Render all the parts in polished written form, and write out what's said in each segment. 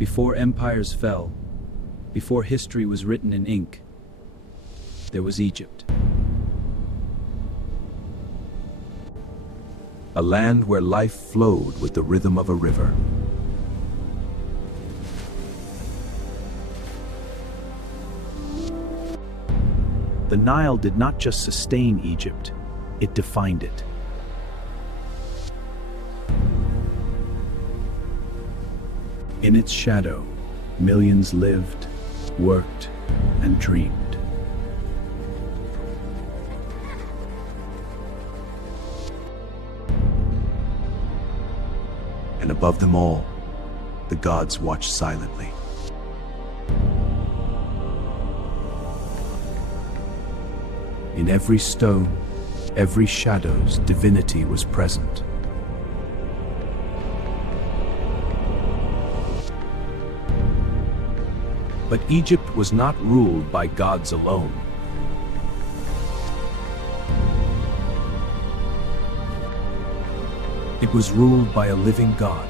Before empires fell, before history was written in ink, there was Egypt. A land where life flowed with the rhythm of a river. The Nile did not just sustain Egypt, it defined it. In its shadow, millions lived, worked, and dreamed. And above them all, the gods watched silently. In every stone, every shadow's divinity was present. But Egypt was not ruled by gods alone. It was ruled by a living god,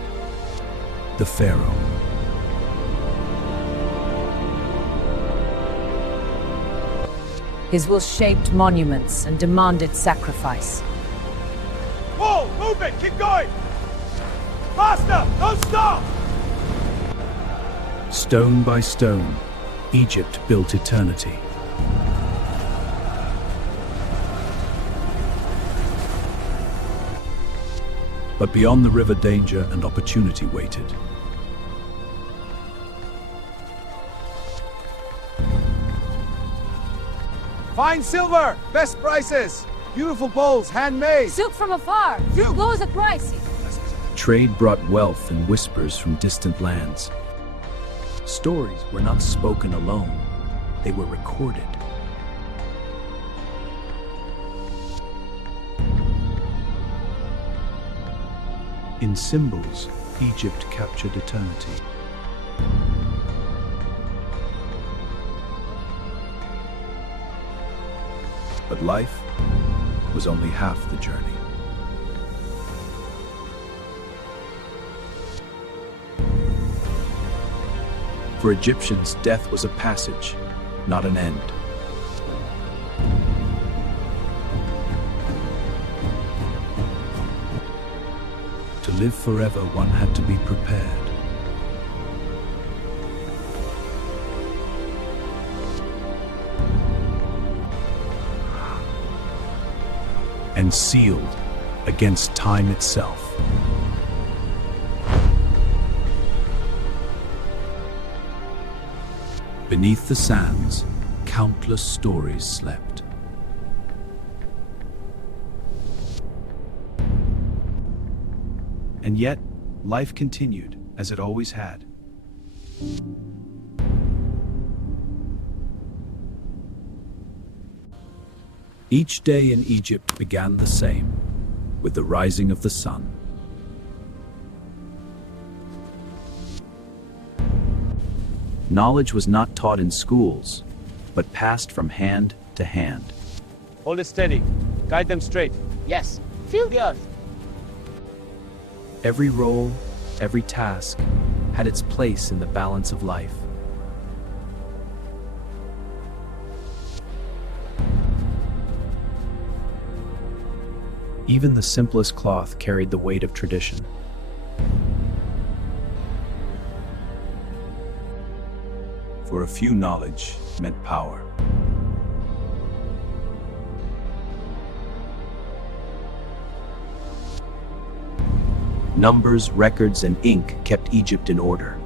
the Pharaoh. His will shaped monuments and demanded sacrifice. Whoa, move it, keep going! Faster, don't stop! Stone by stone, Egypt built eternity. But beyond the river, danger and opportunity waited. Fine silver, best prices. Beautiful bowls, handmade. Silk from afar, through goes a price. Trade brought wealth and whispers from distant lands. Stories were not spoken alone, they were recorded. In symbols, Egypt captured eternity. But life was only half the journey. For Egyptians, death was a passage, not an end. To live forever, one had to be prepared. And sealed against time itself. Beneath the sands, countless stories slept. And yet, life continued, as it always had. Each day in Egypt began the same, with the rising of the sun. Knowledge was not taught in schools, but passed from hand to hand. Hold it steady. Guide them straight. Yes, feel the earth. Every role, every task, had its place in the balance of life. Even the simplest cloth carried the weight of tradition. For a few, knowledge meant power. Numbers, records, and ink kept Egypt in order.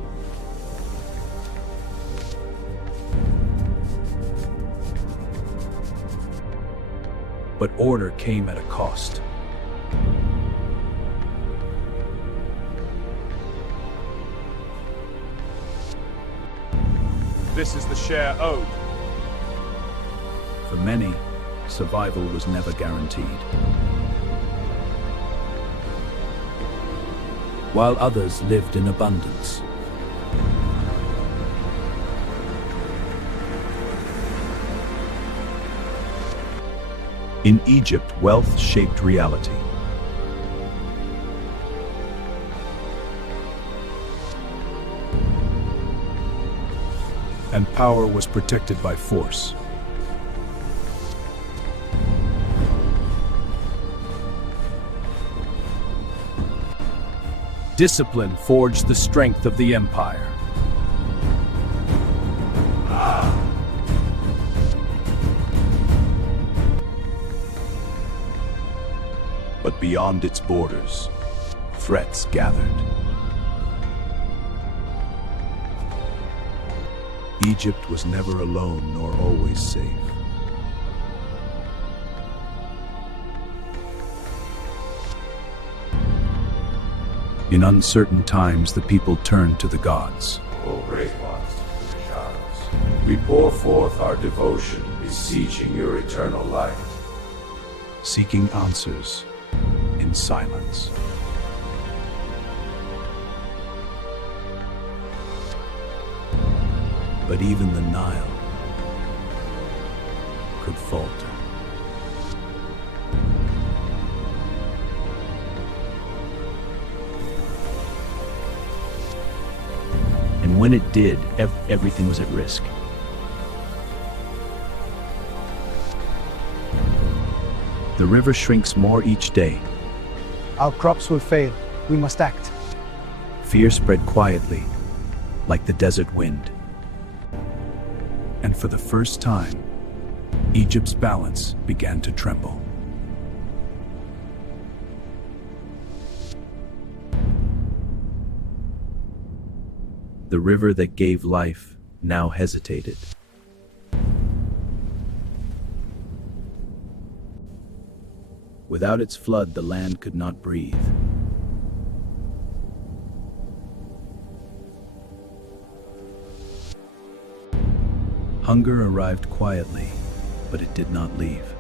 But order came at a cost. This is the share owed. For many, survival was never guaranteed. While others lived in abundance. In Egypt, wealth shaped reality. and power was protected by force. Discipline forged the strength of the empire. But beyond its borders, threats gathered. Egypt was never alone nor always safe. In uncertain times, the people turned to the gods. O great ones of the shadows, we pour forth our devotion, beseeching your eternal light. Seeking answers in silence. But even the Nile could falter. And when it did, everything was at risk. The river shrinks more each day. Our crops will fail. We must act. Fear spread quietly, like the desert wind. And for the first time, Egypt's balance began to tremble. The river that gave life now hesitated. Without its flood, the land could not breathe. Hunger arrived quietly, but it did not leave.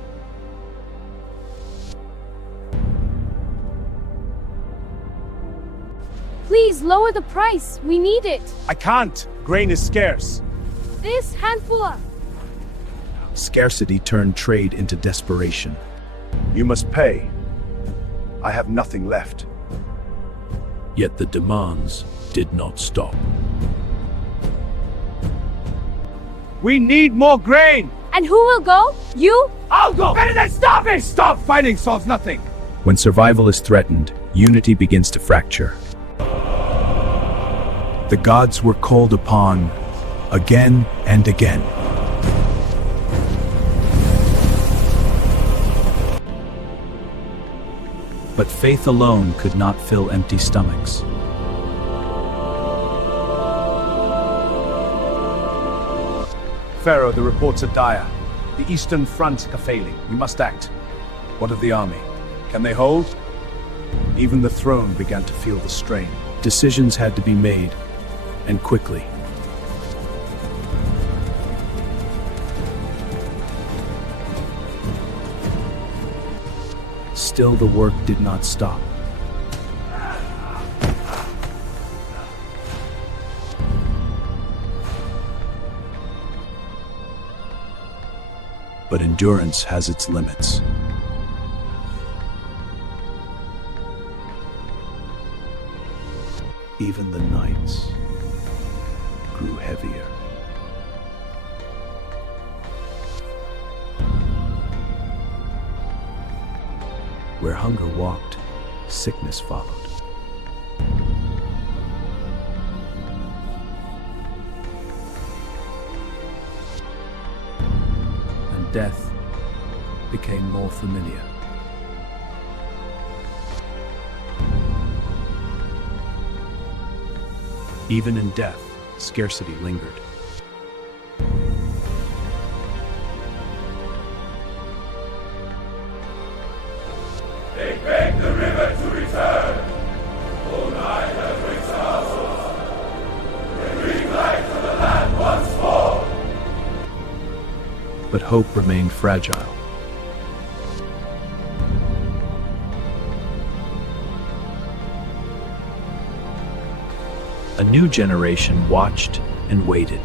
Please lower the price. We need it. I can't. Grain is scarce. This handful. Scarcity turned trade into desperation. You must pay. I have nothing left. Yet the demands did not stop. We need more grain! And who will go? You? I'll go! Better than starving! Stop fighting solves nothing! When survival is threatened, unity begins to fracture. The gods were called upon again and again. But faith alone could not fill empty stomachs. Pharaoh, the reports are dire. The eastern front are failing. We must act. What of the army? Can they hold? Even the throne began to feel the strain. Decisions had to be made, and quickly. Still, the work did not stop. But endurance has its limits. Even the nights grew heavier. Where hunger walked, sickness followed. And death became more familiar. Even in death, scarcity lingered. They beg the river to return. O Nile has reached our source. And bring life to the land once more. But hope remained fragile. A new generation watched and waited.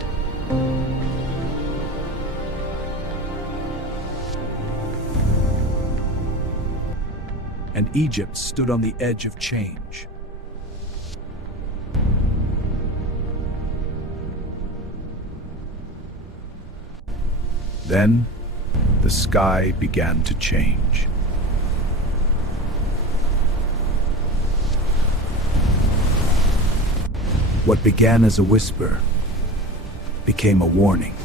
And Egypt stood on the edge of change. Then, the sky began to change. What began as a whisper became a warning.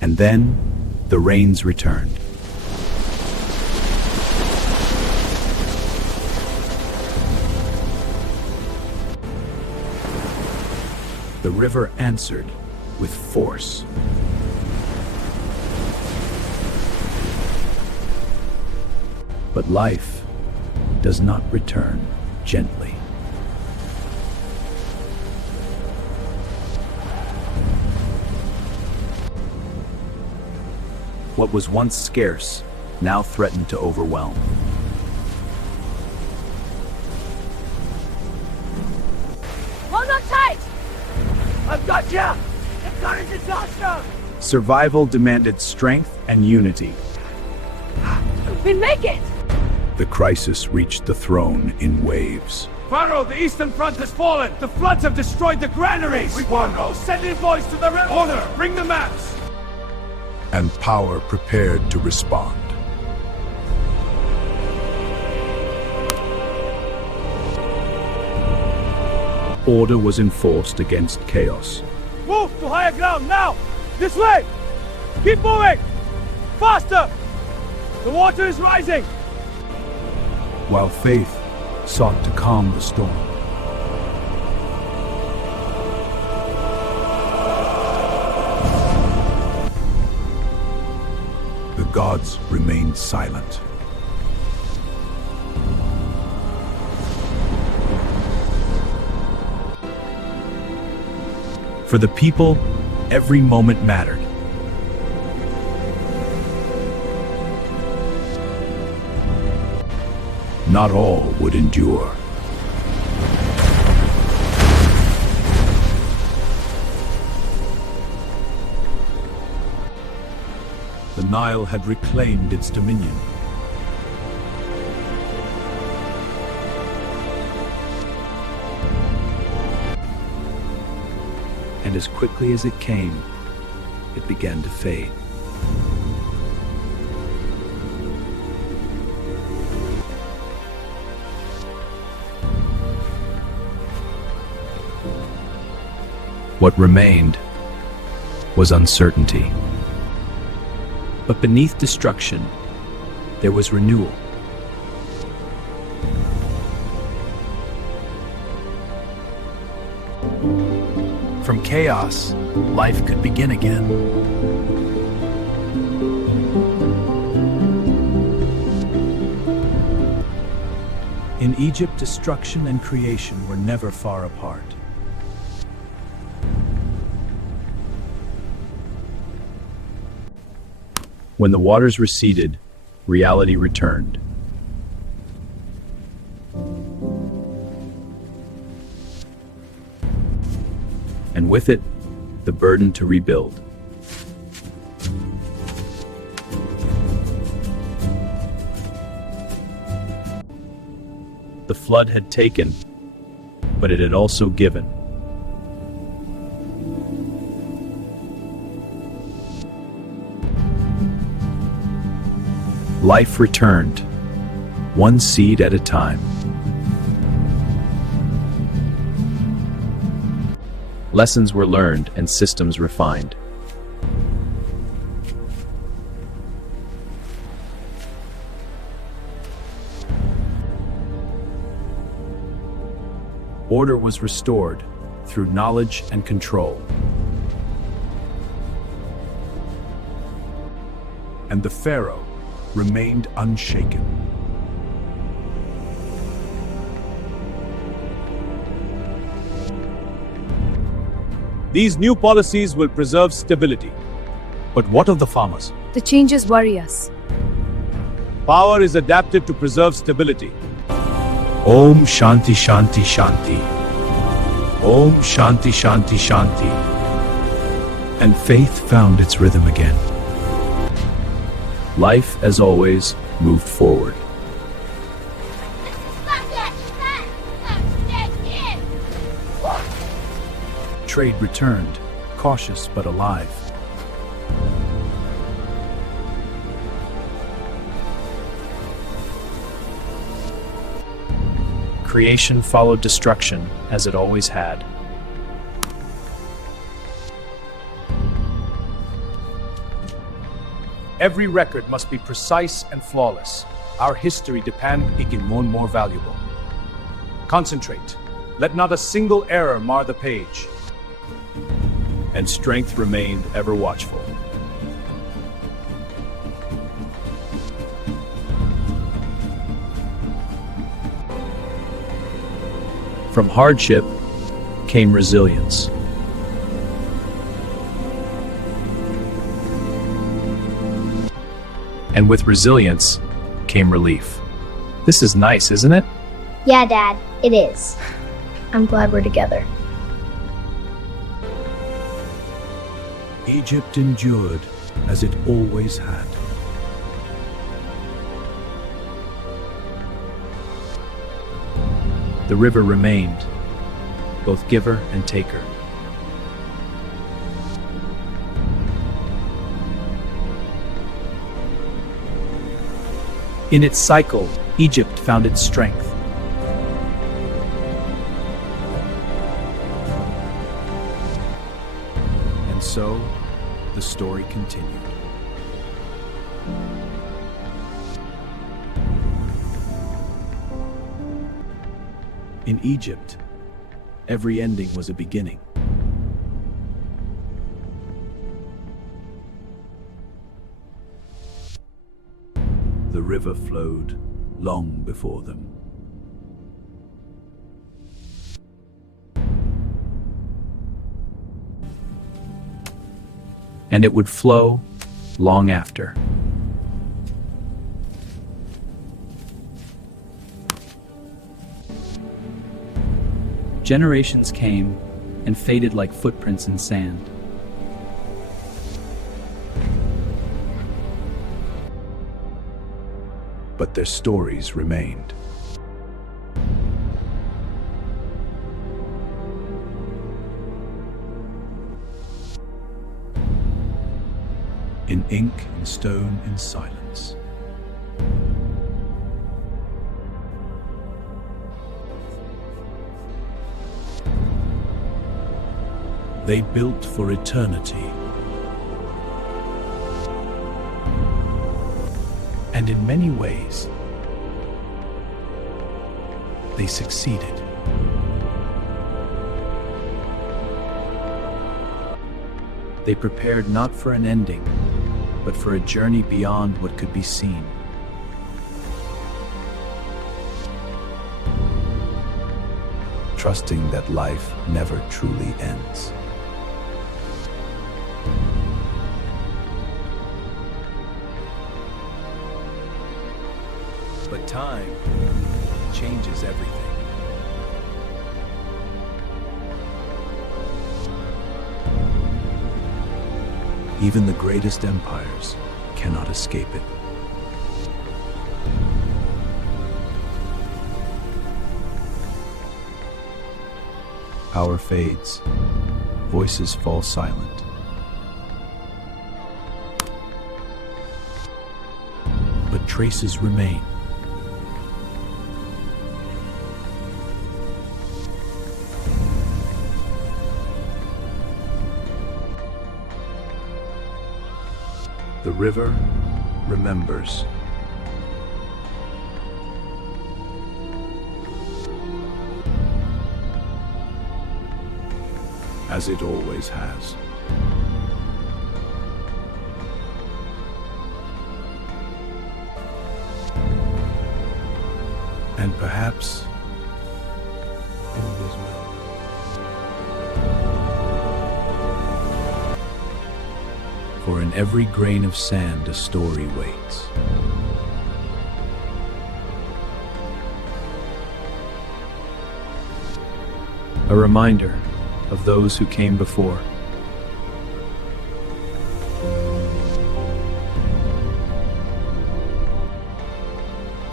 And then, the rains returned. The river answered with force. But life does not return gently. What was once scarce now threatened to overwhelm. Hold on tight! I've got ya! The current disaster! Survival demanded strength and unity. We make it! The crisis reached the throne in waves. Pharaoh, the eastern front has fallen! The floods have destroyed the granaries! We won, Rose. Send envoys to the river! Order! Bring the maps! And power prepared to respond. Order was enforced against chaos. Move to higher ground now! This way! Keep moving! Faster! The water is rising! While faith sought to calm the storm. The gods remained silent. For the people, every moment mattered. Not all would endure. The Nile had reclaimed its dominion. And as quickly as it came, it began to fade. What remained was uncertainty. But beneath destruction, there was renewal. From chaos, life could begin again. In Egypt, destruction and creation were never far apart. When the waters receded, reality returned. And with it, the burden to rebuild. The flood had taken, but it had also given. Life returned, one seed at a time. Lessons were learned and systems refined. Order was restored through knowledge and control. And the Pharaoh remained unshaken. These new policies will preserve stability. But what of the farmers? The changes worry us. Power is adapted to preserve stability. Om Shanti Shanti Shanti. Om Shanti Shanti Shanti. And faith found its rhythm again. Life, as always, moved forward. trade returned, cautious but alive. Creation followed destruction, as it always had. Every record must be precise and flawless. Our history depends on more valuable. Concentrate. Let not a single error mar the page. And strength remained ever watchful. From hardship came resilience. And with resilience came relief. This is nice, isn't it? Yeah, Dad, it is. I'm glad we're together. Egypt endured as it always had. The river remained, both giver and taker. In its cycle, Egypt found its strength. And so, the story continued. In Egypt, every ending was a beginning. The river flowed long before them. And it would flow long after. Generations came and faded like footprints in sand. But their stories remained. In ink and stone and silence. They built for eternity. And in many ways, they succeeded. They prepared not for an ending, but for a journey beyond what could be seen. Trusting that life never truly ends. But time changes everything. Even the greatest empires cannot escape it. Power fades, voices fall silent. But traces remain. The river remembers. As it always has. And perhaps always will. For in every grain of sand a story waits. A reminder of those who came before.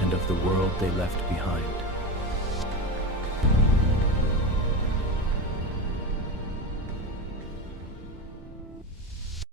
And of the world they left behind.